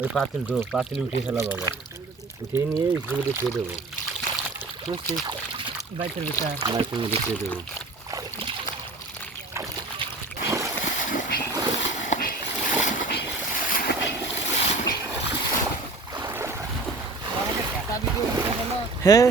ওই পাতিল উঠিয়ে ফেলা বাবা, উঠিয়ে নিয়ে মধ্যে খেয়ে দেবো, বাইকের মধ্যে খেয়ে দেবো। হ্যাঁ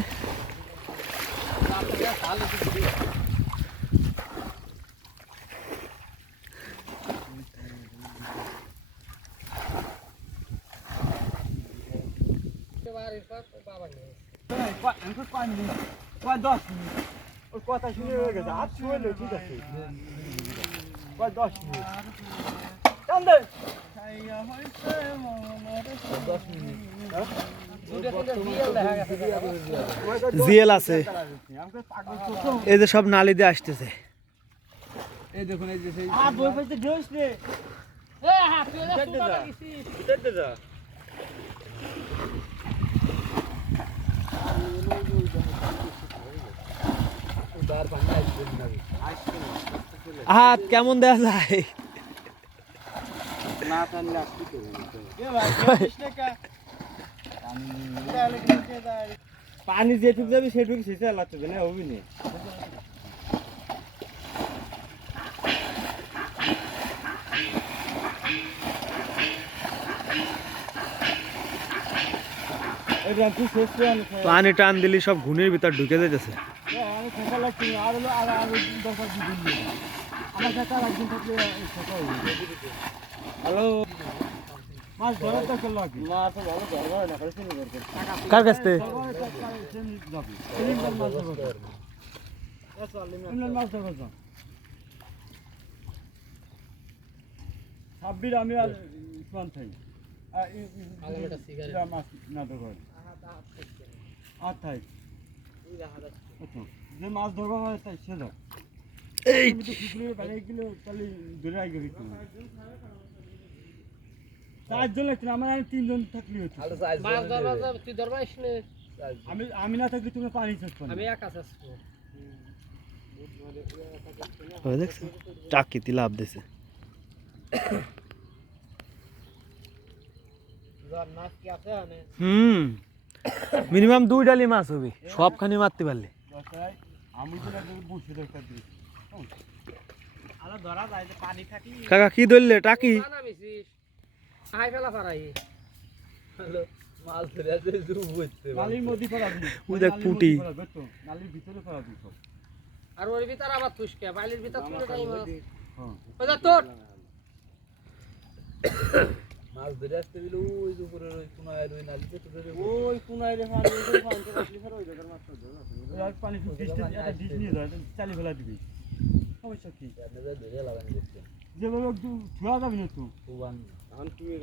কথা শুনে হয়ে গেছে, আর শুয়ে ঠিক আছে, 10 মিনিট জিএল আছে, এই যে সব নালি দিয়ে আসতেছে। এই দেখুন, এই যে সেই হাত কেমন দেয়া যায়? না টানলে আসতে পানি যেটুক যাবে সেটুকু শেষে লাগতে না, হবি না। পানি টান দিলি সব ঘুনের ভিতর ঢুকে যাইতেছে। হ্যালো, মাছ ধরার তো করলো কি? মাছ তো ভালো ধরবা হয় না, খালি চিনি দরকার। কার কাছ থেকে? ছাব্বির আমি আর কোন থাই না ধরবার আর থাই যে মাছ ধরবা হয় তাই সে ধর। এই বাইরে গেলে তাহলে ধরে আগে দিত চারজন লাগছে না, আমার 3 জন থাকলে হতো। আমি না থাকলে তুমি পানি চাচ্ছ না, আমি একা চাচ্ছ। দেখছো টাকিতে লাভ দিছে। মিনিমাম 2 ডালি মাছ হবে সবখানি মারতে পারলে। আমি তো বসে দরকার দিই ধরা যায়, পানি থাকি। কাকা কি ধরলে? টাকি নালির মধ্যে ফেলা দিই, ওই দেখ পুটি। নালির ভিতরে ফেলা দিই সব। আর ওর ভিতর আবার তুষকে বাইলের ভিতর তুলে টাইম ওই যা তোর মাছ ধরে আসতে দিল ওই উপরে ওই কোনায় ওই নালিতে তুলে ওই কোনায় রে পানি ওই পানি তো আসলে ফের ওই জায়গার মাছ ধরে ওই পানি ডিস্টেন্স একটা ডিস নিয়ে যায় চালি ফেলা দিবি, সমস্যা কি? ধরে লাগানি দেখছেন যেভাবে ধোয়া যাবে না তো খুব আন তুমি